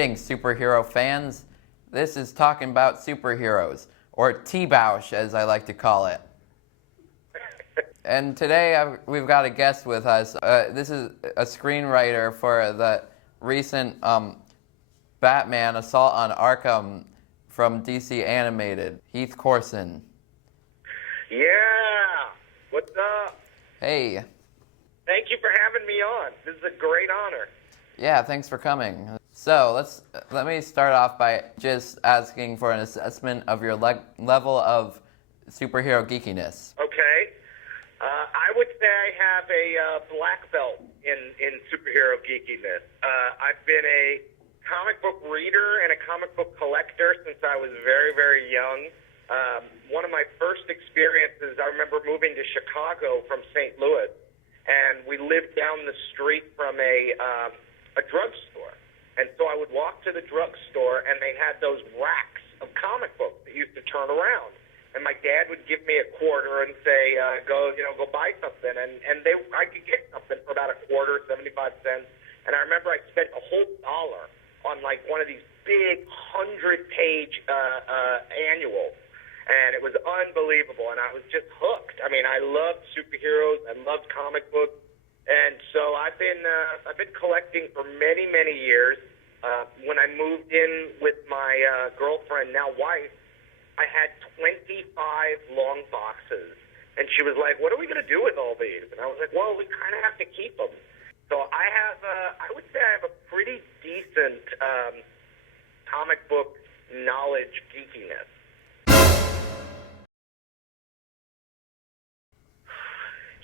Greetings, superhero fans. This is Talking About Superheroes, or T-Bausch, as I like to call it. And today we've got a guest with us. This is a screenwriter for the recent Batman Assault on Arkham from DC Animated, Heath Corson. Yeah! What's up? Hey. Thank you for having me on. This is a great honor. Yeah, thanks for coming. So let me start off by just asking for an assessment of your level of superhero geekiness. Okay. I would say I have a black belt in superhero geekiness. I've been a comic book reader and a comic book collector since I was very, very young. One of my first experiences, I remember moving to Chicago from St. Louis, and we lived down the street from a drugstore. And so I would walk to the drugstore, and they had those racks of comic books that used to turn around. And my dad would give me a quarter and say, go buy something. And I could get something for about a quarter, 75 cents. And I remember I spent a whole dollar on like one of these big 100-page annuals. And it was unbelievable. And I was just hooked. I mean, I loved superheroes. I loved comic books. And so I've been collecting for many, many years. When I moved in with my girlfriend, now wife, I had 25 long boxes. And she was like, what are we going to do with all these? And I was like, well, we kind of have to keep them. So I would say I have a pretty decent comic book knowledge geekiness.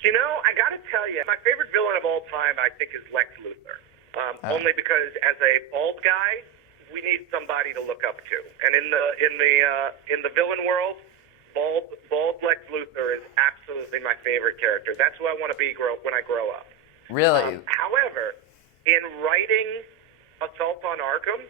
You know, I got to tell you, my favorite villain of all time, I think, is Lex Luthor. Only because, as a bald guy, we need somebody to look up to. And in the villain world, bald Lex Luthor is absolutely my favorite character. That's who I want to be when I grow up. Really? However, in writing Assault on Arkham,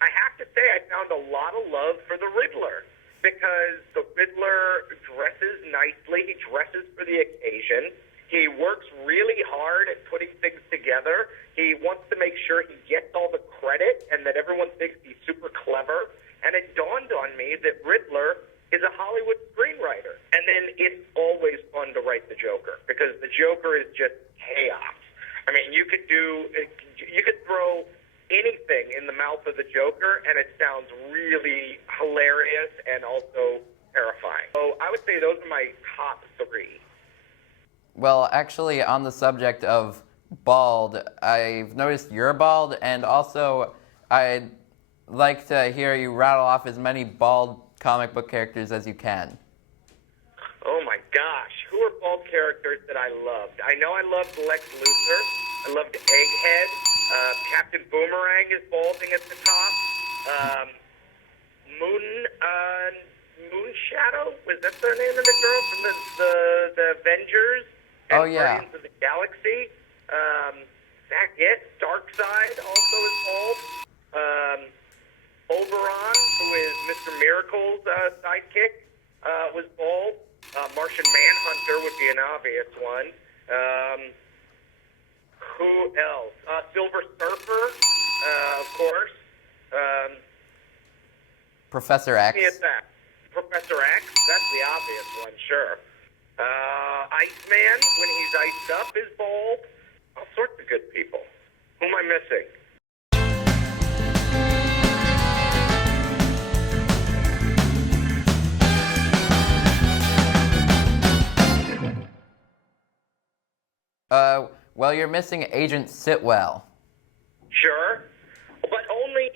I have to say I found a lot of love for the Riddler. Because the Riddler dresses nicely, he dresses for the occasion, he works really hard at putting things together, he wants to make sure he gets all the credit and that everyone thinks he's super clever, and it dawned on me that Riddler is a Hollywood screenwriter. And then it's always fun to write the Joker, because the Joker is just chaos. I mean, you could throw anything in the mouth of the Joker, and it sounds really hilarious and also terrifying. So I would say those are my top three. Well, actually, on the subject of bald, I've noticed you're bald, and also I'd like to hear you rattle off as many bald comic book characters as you can. Oh my gosh, who are bald characters that I loved? I know I loved Lex Luthor. I loved Egghead. Captain Boomerang is balding at the top. Moonshadow? Was that the name of the girl from the Avengers? And oh, yeah. Guardians of the Galaxy. That it? Darkseid also is bald. Oberon, who is Mr. Miracle's sidekick, was bald. Martian Manhunter would be an obvious one. Who else? Silver Surfer, of course. Professor X. Professor X, that's the obvious one, sure. Iceman, when he's iced up, is bald. All sorts of good people. Who am I missing? Well, you're missing Agent Sitwell. Sure, but only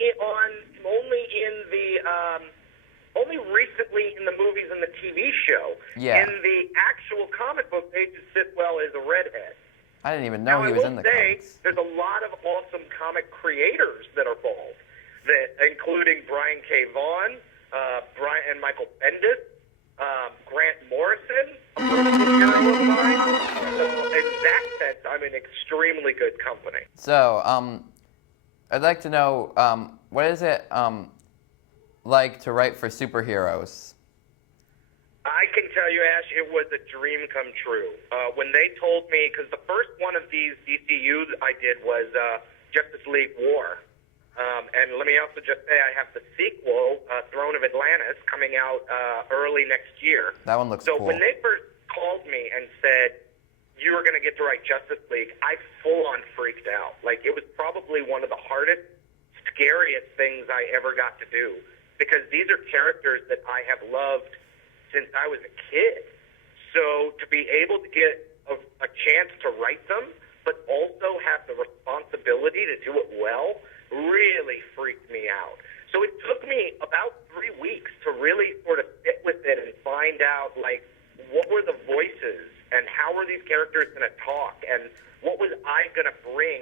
recently in the movies and the TV show. Yeah. In the actual comic book, Agent Sitwell is a redhead. I didn't even know he was in the comics. There's a lot of awesome comic creators that are bald, including Brian K. Vaughan, and Michael Bendis, Grant Morrison, a personal hero of mine. So in that sense, I'm in extremely good company. So, I'd like to know, what is it like to write for superheroes? I can tell you, Ash, it was a dream come true. When they told me, because the first one of these DCUs I did was Justice League War. And let me also just say I have the sequel, Throne of Atlantis, coming out early next year. That one looks cool. So when they first called me and said, you were going to get to write Justice League, I full-on freaked out. Like, it was probably one of the hardest, scariest things I ever got to do, because these are characters that I have loved since I was a kid. So to be able to get a chance to write them, but also have the responsibility to do it well, really freaked me out. So it took me about 3 weeks to really sort of sit with it and find out, like, what were the voices and how were these characters going to talk and what was I going to bring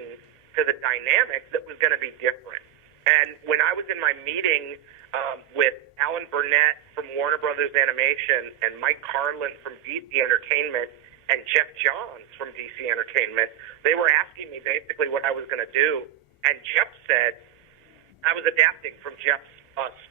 to the dynamic that was going to be different. And when I was in my meeting with Alan Burnett from Warner Brothers Animation and Mike Carlin from DC Entertainment and Jeff Johns from DC Entertainment, they were asking me basically what I was going to do. And Jeff said, I was adapting from Jeff's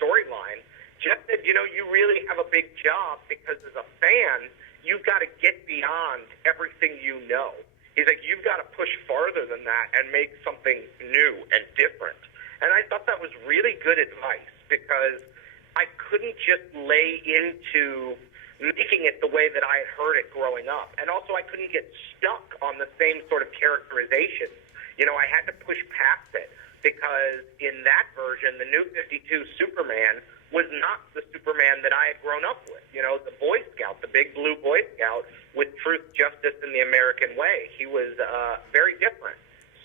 storyline. Jeff said, you know, you really have a big job because as a fan, you've got to get beyond everything you know. He's like, you've got to push farther than that and make something new and different. And I thought that was really good advice because I couldn't just lay into making it the way that I had heard it growing up. And also I couldn't get stuck on the same sort of characterizations. You know, I had to push past it because in that version, the New 52 Superman was not the Superman that I had grown up with. You know, the Boy Scout, the big blue Boy Scout with truth, justice, and the American way. He was very different.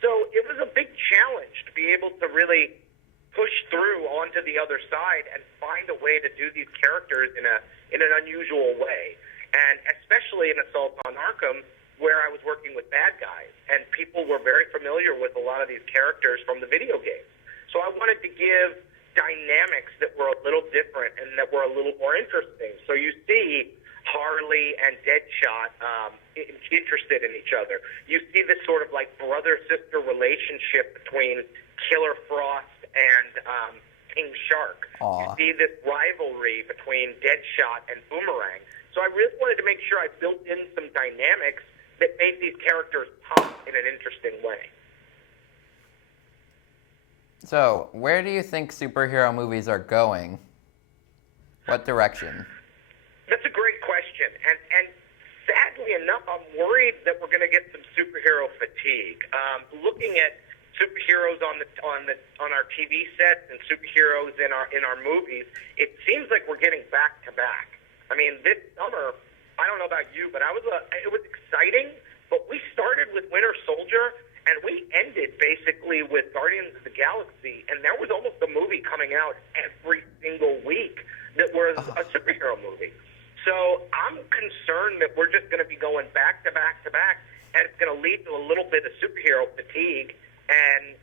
So it was a big challenge to be able to really push through onto the other side and find a way to do these characters in an unusual way. And especially in Assault on Arkham, where I was working with bad guys, and people were very familiar with a lot of these characters from the video games. So I wanted to give dynamics that were a little different and that were a little more interesting. So you see Harley and Deadshot interested in each other. You see this sort of like brother-sister relationship between Killer Frost and King Shark. Aww. You see this rivalry between Deadshot and Boomerang. So I really wanted to make sure I built in some dynamics that made these characters pop in an interesting way. So, where do you think superhero movies are going? What direction? That's a great question. And sadly enough, I'm worried that we're going to get some superhero fatigue. Looking at superheroes on our TV sets and superheroes in our movies, it seems like we're getting back to back. I mean, this summer, I don't know about you, but it was exciting, but we started with Winter Soldier, and we ended basically with Guardians of the Galaxy, and there was almost a movie coming out every single week that was a superhero movie. So I'm concerned that we're just going to be going back to back to back, and it's going to lead to a little bit of superhero fatigue, and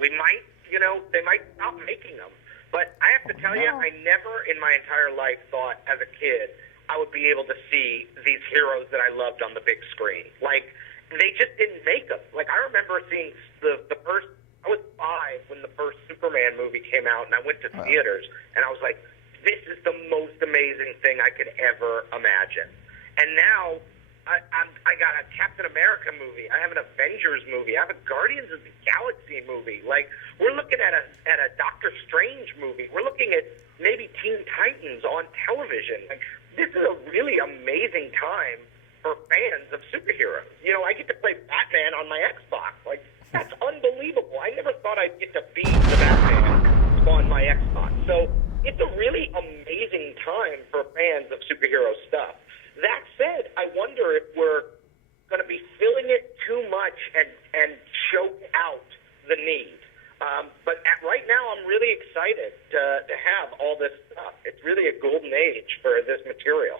we might, they might stop making them. But I have to tell you, I never in my entire life thought as a kid I would be able to see these heroes that I loved on the big screen. Like, they just didn't make them. Like, I remember seeing the first, I was 5 when the first Superman movie came out, and I went to theaters, and I was like, this is the most amazing thing I could ever imagine. And now, I got a Captain America movie. I have an Avengers movie. I have a Guardians of the Galaxy movie. Like, we're looking at a Doctor Strange movie. We're looking at maybe Teen Titans on television. Like, this is a really amazing time for fans of superheroes. You know, I get to play Batman on my Xbox. Like, that's unbelievable. I never thought I'd get to be the Batman on my Xbox. So it's a really amazing time for fans of superhero stuff. That said, I wonder if we're going to be filling it too much and choke out the need. But right now, I'm really excited to have all this stuff. It's really a golden age for this material.